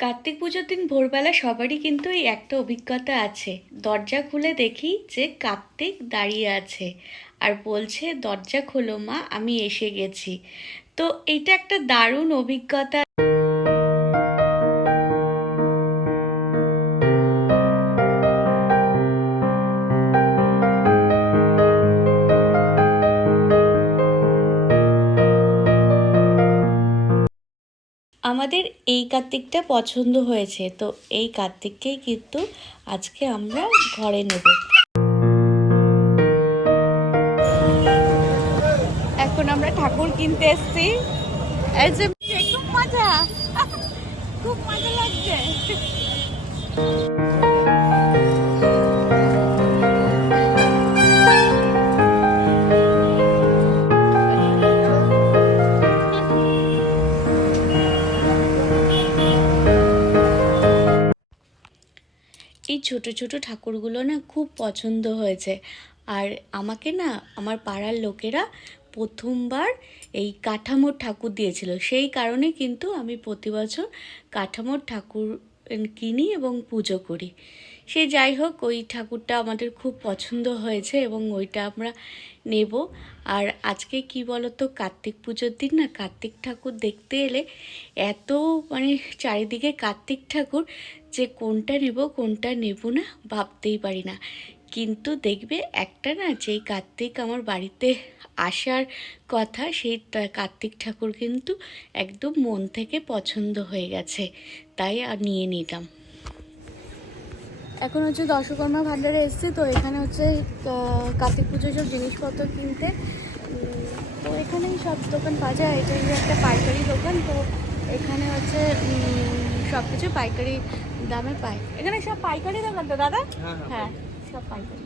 কার্তিক পুজোর দিন ভোরবেলা সবারই কিন্তু এই একটা অভিজ্ঞতা আছে। দরজা খুলে দেখি যে কার্তিক দাঁড়িয়ে আছে আর বলছে, দরজা খোলো মা, আমি এসে গেছি। তো এইটা একটা দারুণ অভিজ্ঞতা। আমাদের এই কার্তিকটা পছন্দ হয়েছে, তো এই কার্তিককেই কিন্তু আজকে আমরা ঘরে নেব। এখন আমরা ঠাকুর কিনতে এসেছি। এই যে খুব মজা, খুব মজা লাগছে। এই ছোট ছোট ঠাকুরগুলো না খুব পছন্দ হয়েছে। আর আমাকে না আমার পাড়ার লোকেরা প্রথমবার এই কাঠামোর ঠাকুর দিয়েছিল, সেই কারণে কিন্তু আমি প্রতি বছর কাঠামোর ঠাকুর কিনি এবং পুজো করি। সে যাই হোক, ওই ঠাকুরটা আমাদের খুব পছন্দ হয়েছে এবং ওইটা আমরা নেব। আর আজকে কি বলতো, কার্তিক পুজোর দিন না কার্তিক ঠাকুর দেখতে এলে এত চারিদিকে কার্তিক ঠাকুর, যে কোনটা নেব কোনটা নেব না ভাবতেই পারি না। কিন্তু দেখবে একটা না, যেই কার্তিক আমার বাড়িতে আসার কথা, সেই কার্তিক ঠাকুর কিন্তু একদম মন থেকে পছন্দ হয়ে গেছে, তাই আর নিয়ে নিলাম। এখন হচ্ছে দশকর্মা ভাণ্ডারে এসেছি, তো এখানে হচ্ছে কার্তিক পুজোর সব জিনিসপত্র কিনতে। তো এখানেই সব দোকান পাওয়া যায়, এটা একটা পাইকারি দোকান। তো এখানে হচ্ছে সব কিছু পাইকারি দামে পায়। এখানে সব পাইকারি দোকান তো দাদা? হ্যাঁ, সব পাইকারি।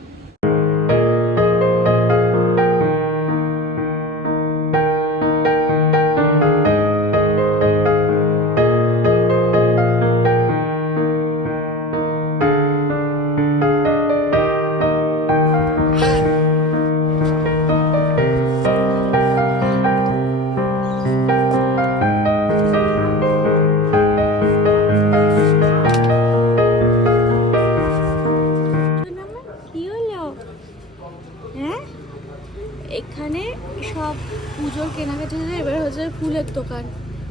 এখানে সব পুজোর কেনাকাটা হয়ে, এবার হচ্ছে ফুলের দোকান,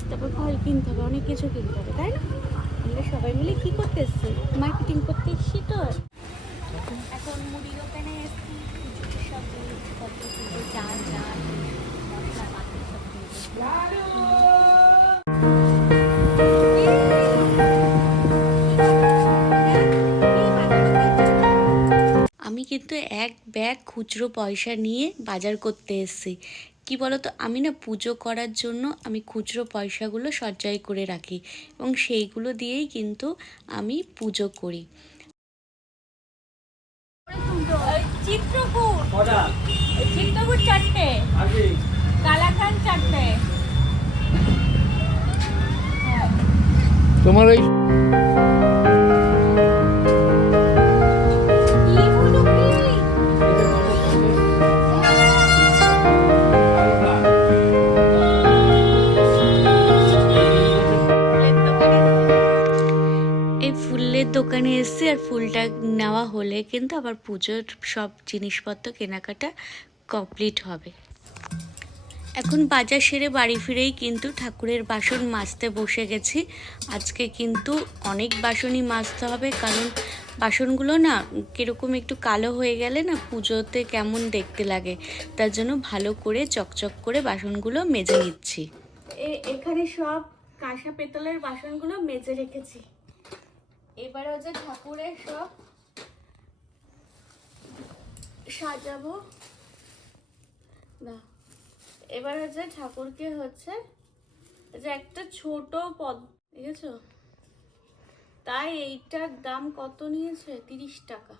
তারপর ফল কিনতে হবে, অনেক কিছু কিনতে হবে, তাই না? আমরা সবাই মিলে কি করতে এসছি? মার্কেটিং করতে এসছি। তো এখন মুড়ি দোকানে এসছি, সব জিনিসপত্র কিনতে, চাল ডাল মশলা পাতি সব আমি কিন্তু এক ব্যাগ খুচরো পয়সা নিয়ে বাজার করতে এসেছি। কি বলতো, আমি না পুজো করার জন্য আমি খুচরো পয়সাগুলো সঞ্চয় করে রাখি এবং সেইগুলো দিয়েই কিন্তু আমি পুজো করি। চিত্রকূট চারটে, কালাকান চারটে। তোমার ওই দোকানে এসেছি, আর ফুলটা নেওয়া হলে কিন্তু আবার পুজোর সব জিনিসপত্র কেনাকাটা কমপ্লিট হবে। এখন বাজার সেরে বাড়ি ফিরেই কিন্তু ঠাকুরের বাসন মাজতে বসে গেছি। আজকে কিন্তু অনেক বাসনই মাজতে হবে, কারণ বাসনগুলো না কীরকম একটু কালো হয়ে গেলে না পুজোতে কেমন দেখতে লাগে, তার জন্য ভালো করে চকচক করে বাসনগুলো মেজে নিচ্ছি। এখানে সব কাঁসা পেতলের বাসনগুলো মেজে রেখেছি। এবার হচ্ছে ঠাকুরের সব সাজাবো না। এবার হচ্ছে ঠাকুরকে হচ্ছে যে একটা ছোট পদ দেখেছো, তাই এইটার দাম কত নিয়েছে? 30 টাকা।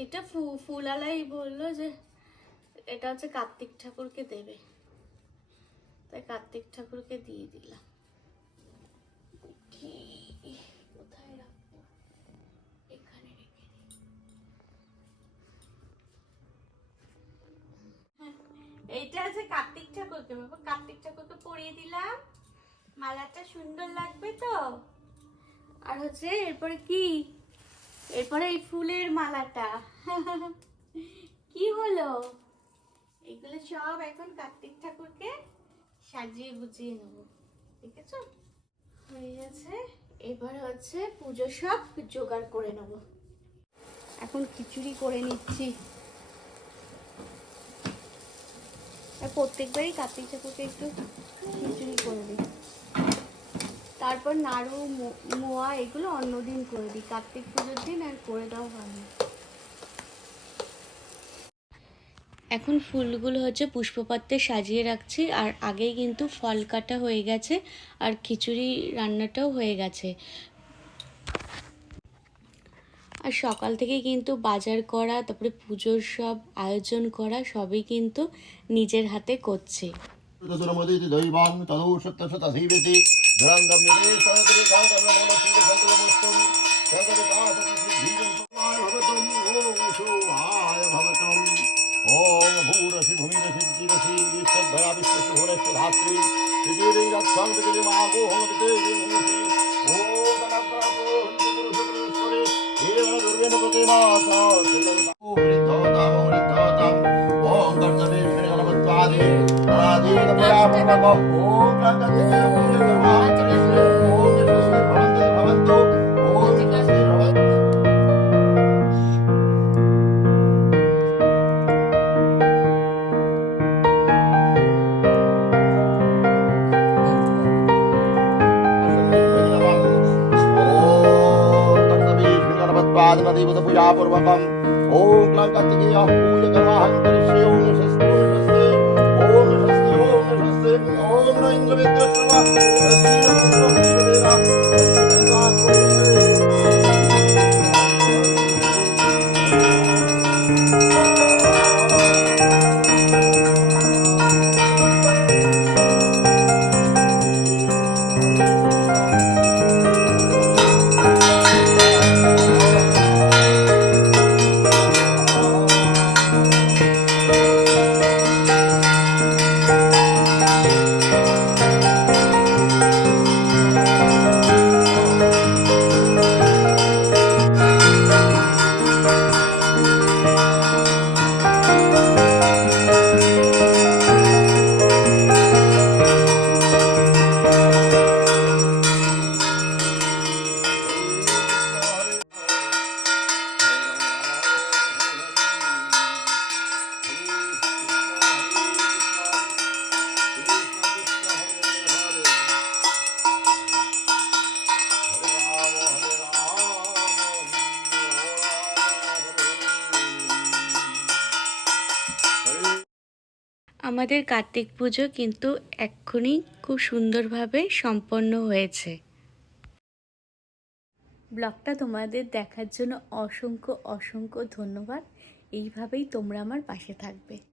এইটা ফুলালাই বললো যে এটা হচ্ছে কার্তিক ঠাকুরকে দেবে, তাই কার্তিক ঠাকুরকে দিয়ে দিলাম। কোথায় রাখবো? এখানে রেখে দিই। এটা আছে কার্তিক ঠাকুরকে, বাবা কার্তিক ঠাকুরকে পরিয়ে দিলাম, মালাটা সুন্দর লাগবে তো। আর হচ্ছে এরপরে কি, এরপরে এই ফুলের মালাটা কি হলো, এগুলো সব এখন কার্তিক ঠাকুরকে সাজিয়ে গুছিয়ে নেবো, ঠিক আছে? হয়ে গেছে, এবার হচ্ছে পুজো সব জোগাড় করে নেবো। এখন খিচুড়ি করে নিচ্ছি। আর প্রত্যেকবারই কার্তিক ঠাকুরকে একটু খিচুড়ি করে দিই, তারপর নাড়ু মোয়া এগুলো অন্যদিন করে দিই, কার্তিক পুজোর দিন আর করে দেওয়া হয় না। এখন ফুলগুলো হচ্ছে পুষ্পপাত্রে সাজিয়ে রাখছি, আর আগেই কিন্তু ফল কাটা হয়ে গেছে আর খিচুড়ি রান্নাটাও হয়ে গেছে। আর সকাল থেকে কিন্তু বাজার করা, তারপরে পুজোর সব আয়োজন করা সবই কিন্তু নিজের হাতে করছি। ओम भूरसि भूमिरसि तिरसि विश्वभया विश्वशुभुरस्य धात्री ऋतिरक्षांतके मागो होमते विमुषि ओम तनप्रापो हन्तिरुषपुरेश्वरे एवं दुर्गेण प्रतिनाथा वृद्धोताम ओम कर्तव्येश्वरे गणपत्वादि आदि तपयापनम ओम प्रातः ओम यशस्वी भवन्तु ओम यशस्वी भवन्तु। पूजापूर्वकम् ओम क्लांतिकेय पूज कर्माहंतरिष्ये ओम नमस्ते ओम नमस्ते ओम नमस्ते ओम न इंद्र আমাদের কার্তিক পুজো কিন্তু এক্ষুনি খুব সুন্দরভাবে সম্পন্ন হয়েছে। ব্লগটা তোমাদের দেখার জন্য অসংখ্য অসংখ্য ধন্যবাদ। এইভাবেই তোমরা আমার পাশে থাকবে।